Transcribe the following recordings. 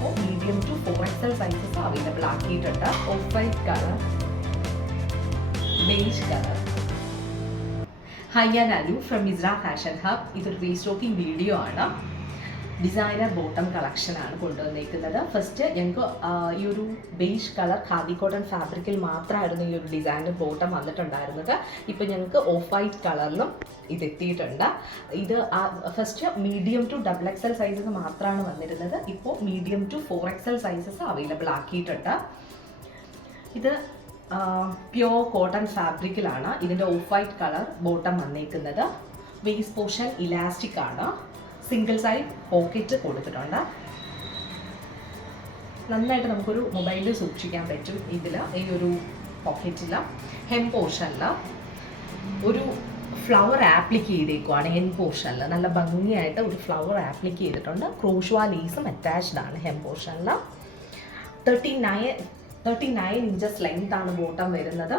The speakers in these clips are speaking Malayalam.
ഇപ്പോൾ medium to 4XL sizes available ആക്കിയിട്ടുണ്ട്. Off white colour, beige colour. Hi, ഞാൻ Anu from Misra fashion hub. ഇതൊരു റീസ്റ്റോക്കിംഗ് വീഡിയോ ആണ്. ഡിസൈനർ ബോട്ടം കളക്ഷനാണ് കൊണ്ടുവന്നിരിക്കുന്നത്. ഫസ്റ്റ് ഞങ്ങൾക്ക് ഈ ഒരു ബേജ് കളർ ഖാദി കോട്ടൺ ഫാബ്രിക്കിൽ മാത്രമായിരുന്നു ഈ ഒരു ഡിസൈനർ ബോട്ടം വന്നിട്ടുണ്ടായിരുന്നത്. ഇപ്പോൾ ഞങ്ങൾക്ക് ഓഫ് വൈറ്റ് കളറിലും ഇതെത്തിയിട്ടുണ്ട്. ഇത് first medium to XXL sizes മാത്രമാണ് വന്നിരുന്നത്. ഇപ്പോൾ medium to 4XL sizes available ആക്കിയിട്ടുണ്ട്. ഇത് പ്യോർ കോട്ടൺ ഫാബ്രിക്കിലാണ് ഇതിൻ്റെ ഓഫ് വൈറ്റ് കളർ ബോട്ടം വന്നിരിക്കുന്നത്. വേസ്റ്റ് പോർഷൻ ഇലാസ്റ്റിക് ആണ്. സിംഗിൾ സൈഡ് പോക്കറ്റ് കൊടുത്തിട്ടുണ്ട്. നന്നായിട്ട് നമുക്കൊരു മൊബൈലിൽ സൂക്ഷിക്കാൻ പറ്റും ഇതിൽ. ഈ ഒരു പോക്കറ്റിൽ ഹെം പോർഷനിൽ ഒരു ഫ്ലവർ ആപ്ലിക്ക് ചെയ്തേക്കുവാണ്. ഹെം പോർഷനിൽ നല്ല ഭംഗിയായിട്ട് ഒരു ഫ്ലവർ ആപ്ലിക്ക് ചെയ്തിട്ടുണ്ട്. ക്രോഷ്വാ ലേസും അറ്റാച്ച്ഡ് ആണ് ഹെം പോർഷനിൽ. 39 ഇഞ്ചസ് ലെങ്ത് ആണ് ബോട്ടം വരുന്നത്.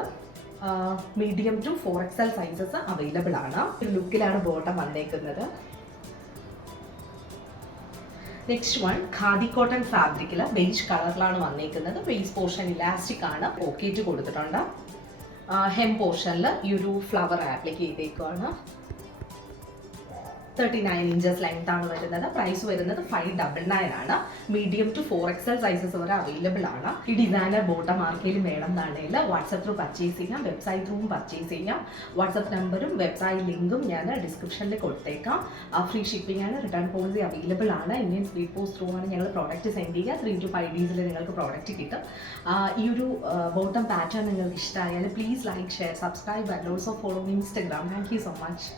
Medium to 4XL sizes available ആണ്. ഒരു ലുക്കിലാണ് ബോട്ടം വന്നേക്കുന്നത്. നെക്സ്റ്റ് വൺ ഖാദി കോട്ടൺ ഫാബ്രിക്കിൽ ബേജ് കളറിലാണ് വന്നേക്കുന്നത്. വേസ്റ്റ് പോർഷൻ ഇലാസ്റ്റിക് ആണ്. പോക്കറ്റ് കൊടുത്തിട്ടുണ്ട്. ഹെം പോർഷനിൽ ഈ ഒരു ഫ്ലവർ ആപ്ലിക്ക് ചെയ്തേക്കുവാണ്. 39 ഇഞ്ചസ് ലെങ്ത് ആണ് വരുന്നത്. പ്രൈസ് വരുന്നത് 599 ആണ്. മീഡിയം ടു 4XL സൈസസ് വരെ അവൈലബിൾ ആണ്. ഈ ഡിസൈനർ ബോട്ടം ആർക്കെങ്കിലും വേണം എന്നാണെങ്കിൽ വാട്സപ്പ് ത്രൂ പർച്ചേസ് ചെയ്യാം, വെബ്സൈറ്റ് ത്രൂവും പർച്ചേസ് ചെയ്യാം. വാട്സപ്പ് നമ്പറും വെബ്സൈറ്റ് ലിങ്കും ഞാൻ ഡിസ്ക്രിപ്ഷനിൽ കൊടുത്തേക്കാം. ഫ്രീ ഷിപ്പിംഗ് ആണ്. റിട്ടേൺ പോളിസി അവൈലബിൾ ആണ്. ഇന്ത്യൻ സ്പീഡ് പോസ്റ്റ് ത്രൂ ആണ് ഞങ്ങൾ പ്രോഡക്റ്റ് സെൻഡ് ചെയ്യുക. 3 to 5 days നിങ്ങൾക്ക് പ്രോഡക്റ്റ് കിട്ടും. ഈ ഒരു ബോട്ടം പാറ്റേൺ നിങ്ങൾക്ക് ഇഷ്ടമായാൽ please like, share, subscribe and also follow Instagram. Thank you so much.